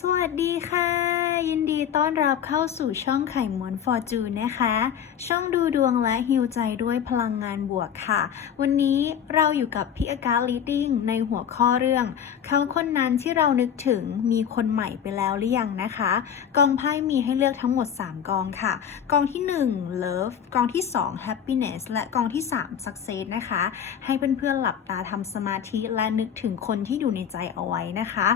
สวัสดีค่ะ ยินดีต้อนรับเข้าสู่ช่องไข่ม้วนฟอร์จูนนะคะ ช่องดูดวงและฮิวใจด้วยพลังงานบวกค่ะ วันนี้เราอยู่กับพี่อากาลีดิ้งในหัวข้อเรื่อง เขาคนนั้นที่เรานึกถึงมีคนใหม่ไปแล้วหรือยังนะคะ กองไพ่มีให้เลือกทั้งหมด 3 กองค่ะ กองที่1 Love กองที่ 2 Happiness และกองที่ 3 Success นะคะ ให้เพื่อนๆหลับตาทำสมาธิและนึกถึงคนที่อยู่ในใจเอาไว้นะคะ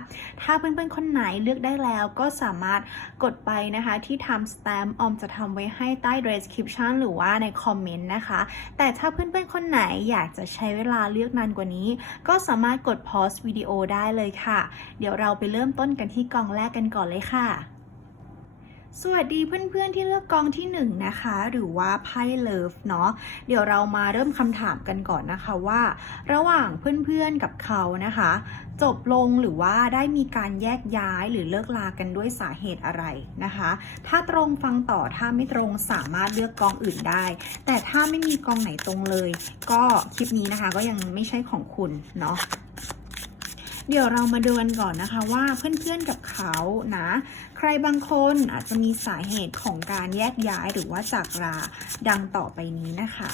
ถ้าเพื่อนๆคนไหนลือกได้แล้วก็สามารถกดไปนะคะที่ทำสแตมป์ออมจะทำไว้ให้ใต้ description หรือว่าในคอมเมนต์นะคะ แต่ถ้าเพื่อนๆคนไหนอยากจะใช้เวลาเลือกนานกว่านี้ ก็สามารถกด pause วิดีโอได้เลยค่ะ เดี๋ยวเราไปเริ่มต้นกันที่กองแรกกันก่อนเลยค่ะ สวัสดีเพื่อนๆที่เลือกกองที่1นงนะคะ หรือว่าไพ่เลิฟเนาะเดี๋ยวเรามาเริ่มคำถามกันก่อนนะคะว่า ระหว่างเพื่อนๆกับเขานะคะ จบลงหรือว่าได้มีการแยกย้ายหรือเลิกลากันด้วยสาเหตุอะไรนะคะ ถ้าตรงฟังต่อถ้าไม่ตรงสามารถเลือกกองอื่นได้ แต่ถ้าไม่มีกองไหนตรงเลย ก็คลิปนี้นะคะก็ยังไม่ใช่ของคุณเนาะ เดี๋ยวเรามาดูกันก่อนนะคะว่าเพื่อนๆกับเขานะ ใครบางคนอาจจะมีสาเหตุของการแยกย้ายหรือว่าจากลาดังต่อไปนี้นะคะ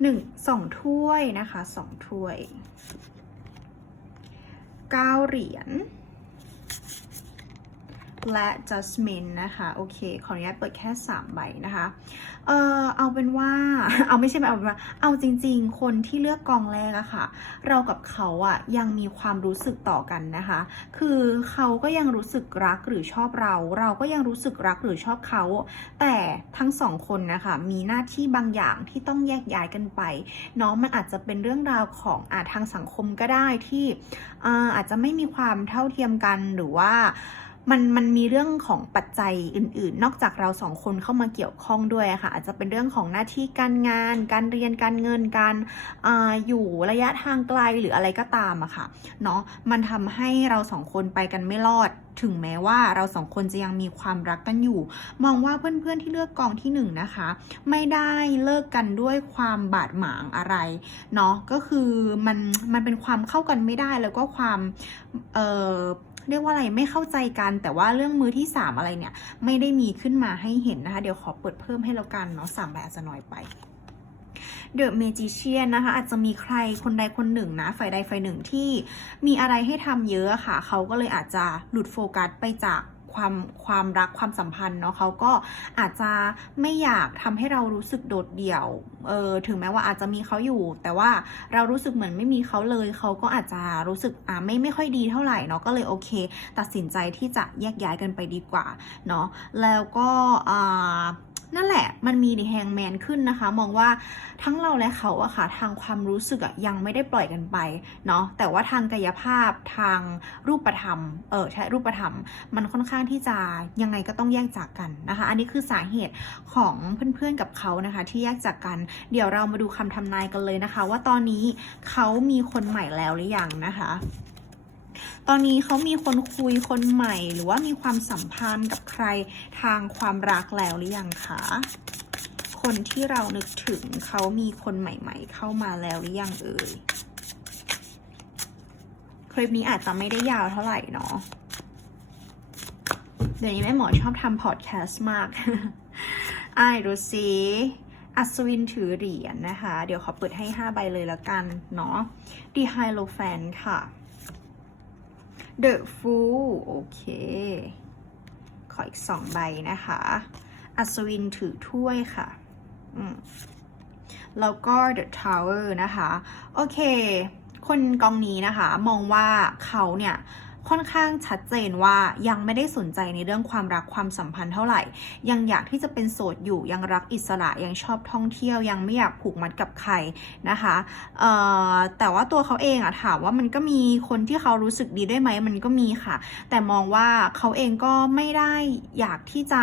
หนึ่งสองถ้วยนะคะสองถ้วยเก้าเหรียญและ Jasmine นะคะ โอเค ขออนุญาตเปิดแค่ 3 ใบนะคะ เออเอาเป็นว่า เอาไม่ใช่แบบเอาเป็นว่า เอาจริง ๆ คนที่เลือกกองแรกอะค่ะ เรากับเขาอะยังมีความรู้สึกต่อกันนะคะ คือเขาก็ยังรู้สึกรักหรือชอบเรา เราก็ยังรู้สึกรักหรือชอบเขา แต่ทั้งสองคนนะคะมีหน้าที่บางอย่างที่ต้องแยกย้ายกันไปเนาะมันอาจจะเป็นเรื่องราวของอาทางสังคมก็ได้ที่อาอาจจะไม่มีความเท่าเทียมกันหรือว่า มันมันมีเรื่องของปัจจัยอื่น ๆ นอกจากเราสองคนเข้ามาเกี่ยวข้องด้วยค่ะ อาจจะเป็นเรื่องของหน้าที่การงาน การเรียนการเงินการอาอยู่ระยะทางไกลหรืออะไรก็ตามอะค่ะเนาะมันทำให้เราสองคนไปกันไม่รอดถึงแม้ว่าเราสองคนจะยังมีความรักกันอยู่ มองว่าเพื่อนๆที่เลือกกองที่หนึ่งนะคะ ไม่ได้เลิกกันด้วยความบาดหมางอะไรเนาะก็คือมันมันเป็นความเข้ากันไม่ได้แล้วก็ความเอ่อ เรียกว่าอะไรไม่เข้าใจกัน แต่ว่าเรื่องมือที่ 3 อะไรเนี่ย ไม่ได้มีขึ้นมาให้เห็นนะคะ เดี๋ยวขอเปิดเพิ่มให้แล้วกันเนาะสามใบอาจจะน้อยไปเดอะเมจิเชียนนะคะอาจจะมีใครคนใดคนหนึ่งนะฝ่ายใดฝ่ายหนึ่งที่มีอะไรให้ทำเยอะอะค่ะ เขาก็เลยอาจจะหลุดโฟกัสไปจาก ความความรักความสัมพันธ์เนาะเขาก็อาจจะไม่อยากทำให้เรารู้สึกโดดเดี่ยวเออถึงแม้ว่าอาจจะมีเขาอยู่ แต่ว่าเรารู้สึกเหมือนไม่มีเขาเลยเขาก็อาจจะรู้สึกอ่าไม่ไม่ค่อยดีเท่าไหร่เนาะก็เลยโอเค ตัดสินใจที่จะแยกย้ายกันไปดีกว่าเนาะแล้วก็อ่า นั่นแหละมันมีดีแฮงแมนขึ้นนะคะ มองว่าทั้งเราและเขาอะค่ะ ทางความรู้สึกอะยังไม่ได้ปล่อยกันไปเนาะแต่ว่าทางกายภาพทางรูปธรรมเออใช่รูปธรรม มันค่อนข้างที่จะยังไงก็ต้องแยกจากกันนะคะ อันนี้คือสาเหตุของเพื่อนๆกับเขานะคะ ที่แยกจากกัน เดี๋ยวเรามาดูคำทำนายกันเลยนะคะ ว่าตอนนี้เขามีคนใหม่แล้วหรือยังนะคะ ตอนนี้เขามีคนคุยคนใหม่ หรือว่ามีความสัมพันธ์กับใครทางความรักแล้วหรือยังคะ คนที่เรานึกถึงเขามีคนใหม่ ๆ เข้ามาแล้วหรือยังเอ่ย คลิปนี้อาจจะไม่ได้ยาวเท่าไหร่เนาะ เดี๋ยวนี้แม่หมอชอบทำพอดแคสต์มากอ่าดูสิอัศวินถือเหรียญนะคะ เดี๋ยวขอเปิดให้ 5 ใบเลยแล้วกัน เนาะดีไฮโลแฟนค่ะ The Fool โอเค ขออีกสองใบนะคะ อัศวินถือถ้วยค่ะแล้วก็ The Tower นะคะ โอเค คนกองนี้นะคะ มองว่าเขาเนี่ย ค่อนข้างชัดเจนว่ายังไม่ได้สนใจในเรื่องความรักความสัมพันธ์เท่าไหร่ ยังอยากที่จะเป็นโสดอยู่ยังรักอิสระยังชอบท่องเที่ยว ยังไม่อยากผูกมัดกับใครนะคะแต่ว่าตัวเขาเองอะถามว่ามันก็มีคนที่เขารู้สึกดีได้ไหมมันก็มีค่ะ แต่มองว่าเขาเองก็ไม่ได้อยากที่จะ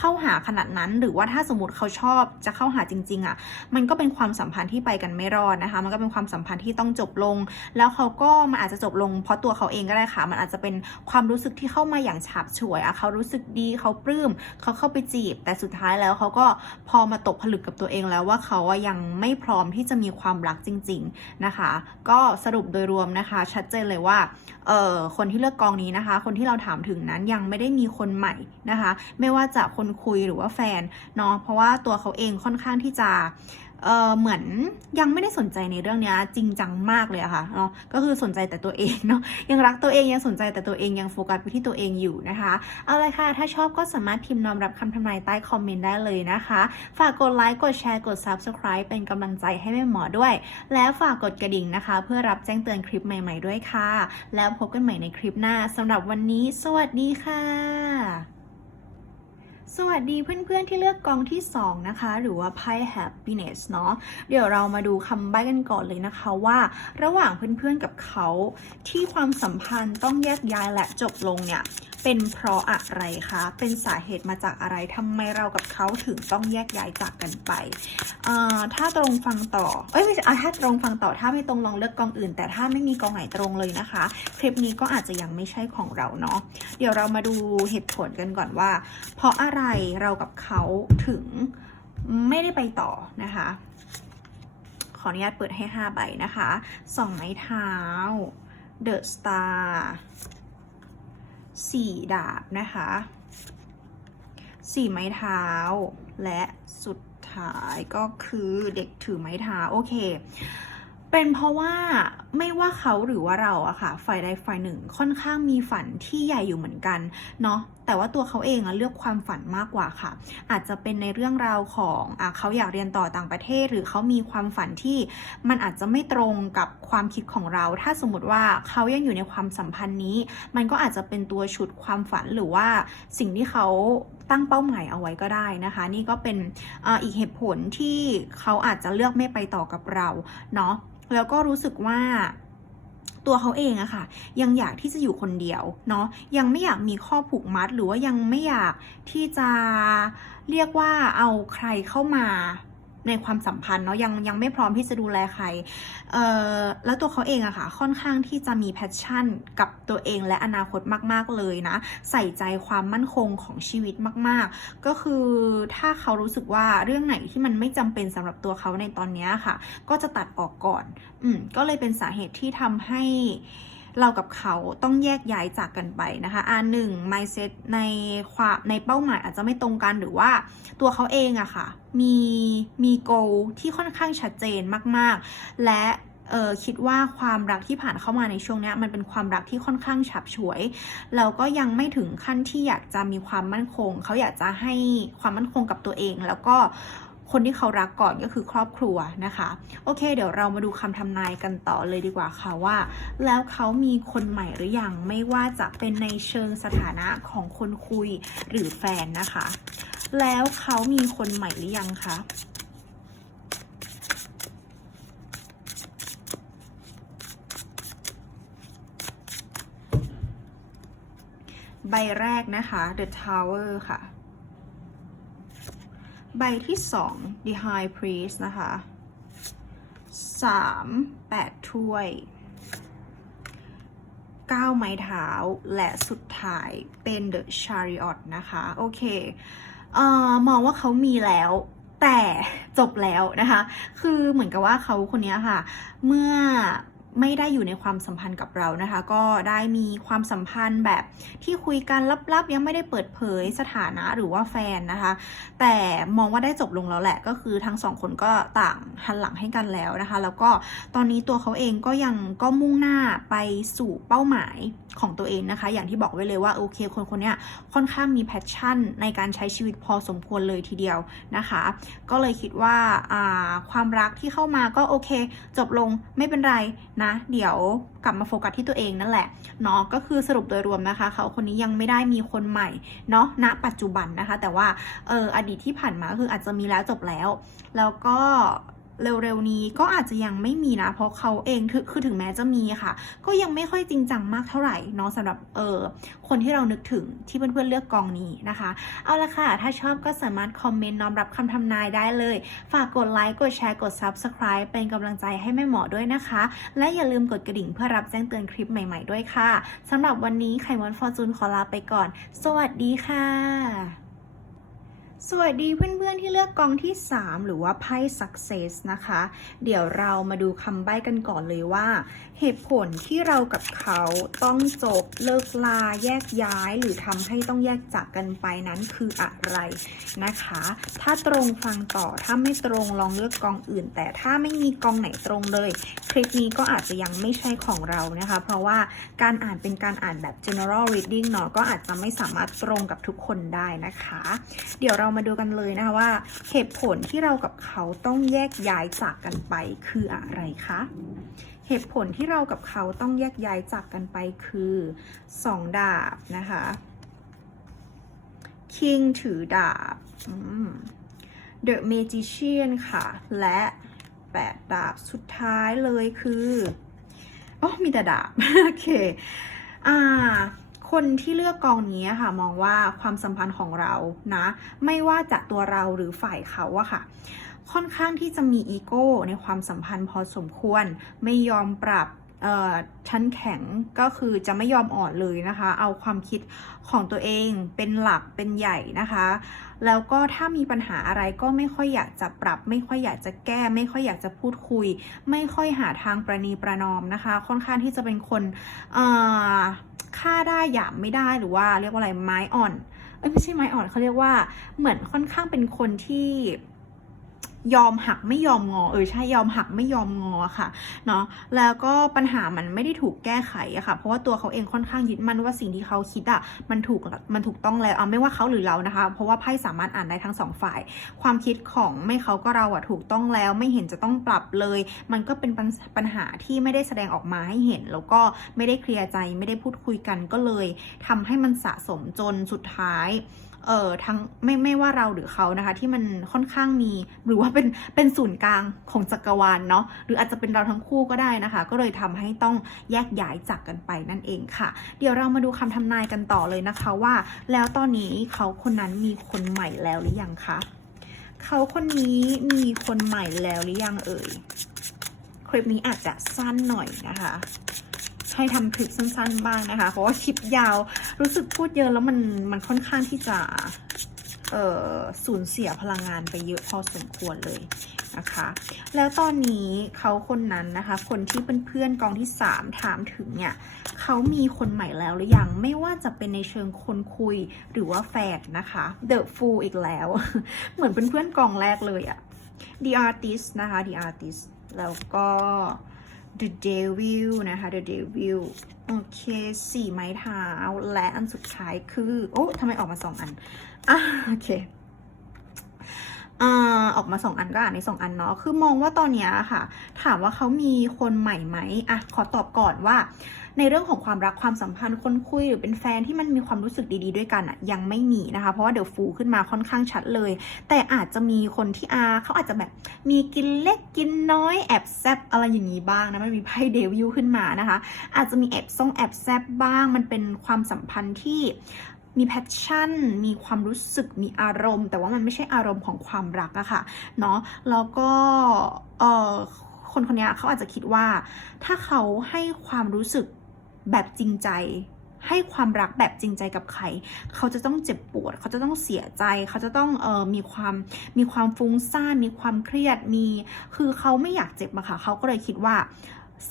เข้าหาขนาดนั้น หรือว่าถ้าสมมติเขาชอบจะเข้าหาจริง ๆอะ่ะ มันก็เป็นความสัมพันธ์ที่ไปกันไม่รอดนะคะ มันก็เป็นความสัมพันธ์ที่ต้องจบลง แล้วเขาก็มันอาจจะจบลง เพราะตัวเขาเองก็ได้ค่ะ มันอาจจะเป็นความรู้สึกที่เข้ามาอย่างฉาบฉวยอะเขารู้สึกดีเขาปลื้มเขาเข้าไปจีบ แต่สุดท้ายแล้วเขาก็พอมาตกผลึกกับตัวเองแล้วว่าเขาอะยังไม่พร้อมที่จะมีความรักจริง ๆนะคะ ก็สรุปโดยรวมนะคะ ชัดเจนเลยว่าเอ่อคนที่เลือกกองนี้นะคะ คนที่เราถามถึงนั้นยังไม่ได้มีคนใหม่นะคะ ไม่ว่าจะคนคุยหรือว่าแฟนเนาะเพราะว่าตัวเขาเองค่อนข้างที่จะเออเหมือนยังไม่ได้สนใจในเรื่องนี้จริงจังมากเลยอะค่ะเนาะก็คือสนใจแต่ตัวเองเนาะยังรักตัวเองยังสนใจแต่ตัวเองยังโฟกัสไปที่ตัวเองอยู่นะคะเอาเลยค่ะ ถ้าชอบก็สามารถพิมพ์น้อมรับคำทำนายใต้คอมเมนต์ได้เลยนะคะ ฝากกดไลค์กดแชร์กด Subscribe เป็นกำลังใจให้แม่หมอด้วย แล้วฝากกดกระดิ่งนะคะ เพื่อรับแจ้งเตือนคลิปใหม่ ๆด้วยค่ะ แล้วพบกันใหม่ในคลิปหน้าสำหรับวันนี้ สวัสดีค่ะ สวัสดีเพื่อนๆที่เลือกกองที่ 2 นะคะ หรือว่าไพ่ happiness เนาะเดี๋ยวเรามาดูคำใบ้กันก่อนเลยนะคะว่า ระหว่างเพื่อนๆกับเขาที่ความสัมพันธ์ต้องแยกย้ายและจบลงเนี่ย เป็นเพราะอะไรคะ เป็นสาเหตุมาจากอะไรทำไมเรากับเขาถึงต้องแยกย้ายจากกันไปเอ่อถ้าตรงฟังต่อ เอ้ยไม่ถ้าตรงฟังต่อ ถ้าไม่ตรงลองเลือกกองอื่น แต่ถ้าไม่มีกองไหนตรงเลยนะคะ คลิปนี้ก็อาจจะยังไม่ใช่ของเราเนาะ เดี๋ยวเรามาดูเหตุผลกันก่อนว่า เพราะอะไรเรากับเขาถึงไม่ได้ไปต่อนะคะ ขออนุญาตเปิดให้ 5 ใบนะคะสองไม้เท้า The Star สี่ดาบนะคะสี่ไม้เท้า และสุดท้ายก็คือเด็กถือไม้เท้า โอเค เป็นเพราะว่า ไม่ว่าเขาหรือว่าเราอะค่ะ ฝ่ายใดฝ่ายหนึ่งค่อนข้างมีฝันที่ใหญ่อยู่เหมือนกันเนาะแต่ว่าตัวเขาเองอะเลือกความฝันมากกว่าค่ะ อาจจะเป็นในเรื่องราวของอเขาอยากเรียนต่อต่างประเทศ หรือเขามีความฝันที่มันอาจจะไม่ตรงกับความคิดของเรา ถ้าสมมติว่าเขายังอยู่ในความสัมพันธ์นี้ มันก็อาจจะเป็นตัวฉุดความฝันหรือว่าสิ่งที่เขาตั้งเป้าหมายเอาไว้ก็ได้นะคะ นี่ก็เป็นออีกเหตุผลที่เขาอาจจะเลือกไม่ไปต่อกับเราเนาะแล้วก็รู้สึกว่า ตัวเขาเองอะค่ะ ยังอยากที่จะอยู่คนเดียวเนาะยังไม่อยากมีข้อผูกมัดหรือว่ายังไม่อยากที่จะเรียกว่าเอาใครเข้ามา ในความสัมพันธ์เนาะยังยังไม่พร้อมที่จะดูแลใคร เอ่อแล้วตัวเขาเองอะค่ะ ค่อนข้างที่จะมีแพชชั่นกับตัวเองและอนาคตมาก ๆ เลยนะ ใส่ใจความมั่นคงของชีวิตมาก ๆ ก็คือถ้าเขารู้สึกว่าเรื่องไหนที่มันไม่จำเป็นสำหรับตัวเขาในตอนนี้ค่ะ ก็จะตัดออกก่อน อืมก็เลยเป็นสาเหตุที่ทำให้ เรากับเขาต้องแยกย้ายจากกันไปนะคะอันหนึ่ง mindset ในความในเป้าหมายอาจจะไม่ตรงกันหรือว่าตัวเขาเองอะค่ะ มีมี goal ที่ค่อนข้างชัดเจนมากๆ และเออคิดว่าความรักที่ผ่านเข้ามาในช่วงนี้มันเป็นความรักที่ค่อนข้างฉับฉวย เราก็ยังไม่ถึงขั้นที่อยากจะมีความมั่นคง เขาอยากจะให้ความมั่นคงกับตัวเอง แล้วก็ คนที่เขารักก่อนก็คือครอบครัวนะคะ โอเค เดี๋ยวเรามาดูคำทำนายกันต่อเลยดีกว่าค่ะว่า แล้วเขามีคนใหม่หรือยังไม่ว่าจะเป็นในเชิงสถานะของคนคุยหรือแฟนนะคะ แล้วเขามีคนใหม่หรือยังคะใบแรกนะคะ The Tower ค่ะ ใบที่สอง The High Priest นะคะสามแปดถ้วยเก้าไม้เท้า และสุดท้ายเป็น The Chariot นะคะ โอเคเอ่อมองว่าเขามีแล้วแต่จบแล้วนะคะ คือเหมือนกับว่าเขาคนนี้ค่ะ เมื่อ ไม่ได้อยู่ในความสัมพันธ์กับเรานะคะ ก็ได้มีความสัมพันธ์แบบที่คุยกันลับๆ ยังไม่ได้เปิดเผยสถานะหรือว่าแฟนนะคะ แต่มองว่าได้จบลงแล้วแหละ ก็คือทั้งสองคนก็ต่างหันหลังให้กันแล้วนะคะ แล้วก็ตอนนี้ตัวเขาเองก็ยังก็มุ่งหน้าไปสู่เป้าหมายของตัวเองนะคะ อย่างที่บอกไว้เลยว่าโอเคคนคนนี้ค่อนข้างมีแพชชั่นในการใช้ชีวิตพอสมควรเลยทีเดียวนะคะ ก็เลยคิดว่าความรักที่เข้ามาก็โอเค จบลงไม่เป็นไรนะ เดี๋ยวกลับมาโฟกัสที่ตัวเองนั่นแหละเนาะก็คือสรุปโดยรวมนะคะ เขาคนนี้ยังไม่ได้มีคนใหม่เนาะณปัจจุบันนะคะ แต่ว่าเอออดีตที่ผ่านมาคืออาจจะมีแล้วจบแล้ว แล้วก็ เร็วๆนี้ก็อาจจะยังไม่มีนะ เพราะเขาเองคือถึงแม้จะมีค่ะ ก็ยังไม่ค่อยจริงจังมากเท่าไหร่เนาะสำหรับเออคนที่เรานึกถึงที่เพื่อนๆเลือกกองนี้นะคะ เอาละค่ะ ถ้าชอบก็สามารถคอมเมนต์น้อมรับคำทำนายได้เลย ฝากกดไลค์กดแชร์กด Subscribe เป็นกำลังใจให้แม่หมอด้วยนะคะ และอย่าลืมกดกระดิ่งเพื่อรับแจ้งเตือนคลิปใหม่ ๆด้วยค่ะสำหรับวันนี้ไขมอนฟอร์จูนขอลาไปก่อน สวัสดีค่ะ สวัสดีเพื่อนๆที่เลือกกองที่ 3 หรือว่าไพ่ success นะคะ เดี๋ยวเรามาดูคำใบ้กันก่อนเลยว่า เหตุผลที่เรากับเขาต้องจบเลิกลาแยกย้าย หรือทำให้ต้องแยกจากกันไปนั้นคืออะไรนะคะ ถ้าตรงฟังต่อถ้าไม่ตรงลองเลือกกองอื่น แต่ถ้าไม่มีกองไหนตรงเลย คลิปนี้ก็อาจจะยังไม่ใช่ของเรานะคะ เพราะว่าการอ่านเป็นการอ่านแบบ general reading เนาะก็อาจจะไม่สามารถตรงกับทุกคนได้นะคะ เดี๋ยวเรามาดูกันเลยนะคะว่าเหตุผลที่เรากับเขาต้องแยกย้ายจากกันไปคืออะไรคะเหตุผลที่เรากับเขาต้องแยกย้ายจากกันไปคือสองดาบนะคะ King ถือดาบ The Magician ค่ะ และแปดดาบสุดท้ายเลยคือ อ๋อ มีแต่ดาบ โอเค อ่า คนที่เลือกกองนี้ค่ะ มองว่าความสัมพันธ์ของเรานะ ไม่ว่าจะตัวเราหรือฝ่ายเขาอะค่ะ ค่อนข้างที่จะมีอีโก้ในความสัมพันธ์พอสมควร ไม่ยอมปรับ ชั้นแข็งก็คือจะไม่ยอมอ่อนเลยนะคะ เอาความคิดของตัวเองเป็นหลักเป็นใหญ่นะคะ แล้วก็ถ้ามีปัญหาอะไรก็ไม่ค่อยอยากจะปรับ ไม่ค่อยอยากจะแก้ ไม่ค่อยอยากจะพูดคุย ไม่ค่อยหาทางประนีประนอมนะคะ ค่อนข้างที่จะเป็นคนเอ่อฆ่าได้หยามไม่ได้หรือว่าเรียกว่าอะไรไม้อ่อนเอ้ยไม่ใช่ไม้อ่อนเขาเรียกว่าเหมือนค่อนข้างเป็นคนที่ ยอมหักไม่ยอมงอ เออใช่ยอมหักไม่ยอมงอค่ะเนาะแล้วก็ปัญหามันไม่ได้ถูกแก้ไขอะค่ะ เพราะว่าตัวเขาเองค่อนข้างยึดมั่นว่าสิ่งที่เขาคิดอะมันถูกมันถูกต้องแล้วเอาไม่ว่าเขาหรือเรานะคะ เพราะว่าไพ่สามารถอ่านได้ทั้งสองฝ่าย ความคิดของไม่เขาก็เราอะถูกต้องแล้ว ไม่เห็นจะต้องปรับเลย มันก็เป็นปัญปัญหาที่ไม่ได้แสดงออกมาให้เห็น แล้วก็ไม่ได้เคลียร์ใจไม่ได้พูดคุยกันก็เลยทำให้มันสะสมจนสุดท้าย เอ่อทั้งไม่ไม่ว่าเราหรือเขานะคะ ที่มันค่อนข้างมี หรือว่าเป็นเป็นศูนย์กลางของจักรวาลเนาะหรืออาจจะเป็นเราทั้งคู่ก็ได้นะคะ ก็เลยทำให้ต้องแยกย้ายจากกันไปนั่นเองค่ะ เดี๋ยวเรามาดูคำทำนายกันต่อเลยนะคะว่า แล้วตอนนี้เขาคนนั้นมีคนใหม่แล้วหรือยังคะเขาคนนี้มีคนใหม่แล้วหรือยังเอ่ยคลิปนี้อาจจะสั้นหน่อยนะคะ ให้ทำคลิปสั้นๆบ้างนะคะ เพราะว่าคลิปยาวรู้สึกพูดเยอะแล้วมันมันค่อนข้างที่จะเอ่อสูญเสียพลังงานไปเยอะพอสมควรเลยนะคะ แล้วตอนนี้เขาคนนั้นนะคะ คนที่เป็นเพื่อนกองที่ 3 ถามถึงเนี่ยเขามีคนใหม่แล้วหรือยัง ไม่ว่าจะเป็นในเชิงคนคุยหรือว่าแฟนนะคะ The Fool อีกแล้ว เหมือนเป็นเพื่อนกองแรกเลยอะ The Artist นะคะ The Artist แล้วก็ The Devil นะคะ The Devil โอเคสี่ไม้เท้า และอันสุดท้ายคือ โอ้ทำไมออกมาสองอันอะโอเคอออกมาสองอันก็อ่านในสองอันเนาะ คือมองว่าตอนนี้ค่ะ ถามว่าเขามีคนใหม่ไหมอะ ขอตอบก่อนว่า ในเรื่องของความรักความสัมพันธ์คนคุยหรือเป็นแฟนที่มันมีความรู้สึกดีๆด้วยกันอะยังไม่มีนะคะ เพราะว่าเดี๋ยวฟูขึ้นมาค่อนข้างชัดเลย แต่อาจจะมีคนที่อาเขาอาจจะแบบมีกินเล็กกินน้อยแอบแซบอะไรอย่างนี้บ้างนะมันมีไพ่เดวิลขึ้นมานะคะ อาจจะมีแอบซ่องแอบแซบบ้างมันเป็นความสัมพันธ์ที่มีแพชชั่น มีความรู้สึก มีอารมณ์ แต่ว่ามันไม่ใช่อารมณ์ของความรักอะค่ะ เนาะ แล้วก็เออคนคนนี้เขาอาจจะคิดว่า ถ้าเขาให้ความรู้สึก แบบจริงใจ ให้ความรักแบบจริงใจกับใคร เขาจะต้องเจ็บปวด เขาจะต้องเสียใจ เขาจะต้องเออมีความมีความฟุ้งซ่านมีความเครียดมี คือเขาไม่อยากเจ็บอะค่ะเขาก็เลยคิดว่า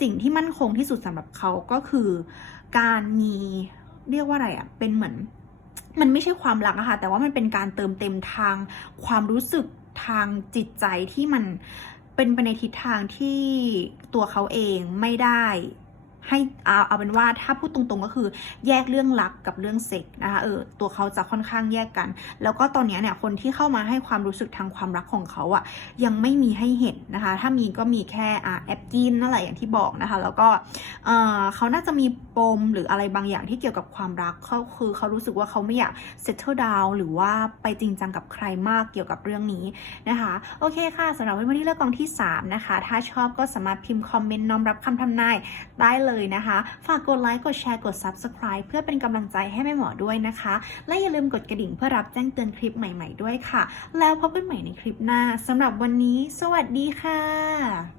สิ่งที่มั่นคงที่สุดสำหรับเขาก็คือการมีเรียกว่าอะไรอะเป็นเหมือน มันไม่ใช่ความรักอะค่ะแต่ว่ามันเป็นการเติมเต็มทางความรู้สึกทางจิตใจที่มันเป็นไปในทิศทางที่ตัวเขาเองไม่ได้ ให้เอาเอาเป็นว่าถ้าพูดตรงๆก็คือแยกเรื่องรักกับเรื่องเซ็กนะคะเออตัวเขาจะค่อนข้างแยกกัน แล้วก็ตอนนี้เนี่ยคนที่เข้ามาให้ความรู้สึกทางความรักของเขาอะยังไม่มีให้เห็นนะคะ ถ้ามีก็มีแค่อ่าแอปกินนั่นแหละอย่างที่บอกนะคะ แล้วก็เออเขาน่าจะมีปมหรืออะไรบางอย่างที่เกี่ยวกับความรักเขาคือเขารู้สึกว่าเขาไม่อยาก settle down หรือว่าไปจริงจังกับใครมากเกี่ยวกับเรื่องนี้นะคะ โอเคค่ะสำหรับวันนี้เลือกกองที่ 3 นะคะ ถ้าชอบก็สามารถพิมพ์คอมเมนต์น้อมรับคำทำนายได้เลยนะคะ ฝากกดไลค์กดแชร์กด subscribe เพื่อเป็นกำลังใจให้แม่หมอด้วยนะคะ และอย่าลืมกดกระดิ่งเพื่อรับแจ้งเตือนคลิปใหม่ ๆด้วยค่ะ แล้วพบกันใหม่ในคลิปหน้าสำหรับวันนี้ สวัสดีค่ะ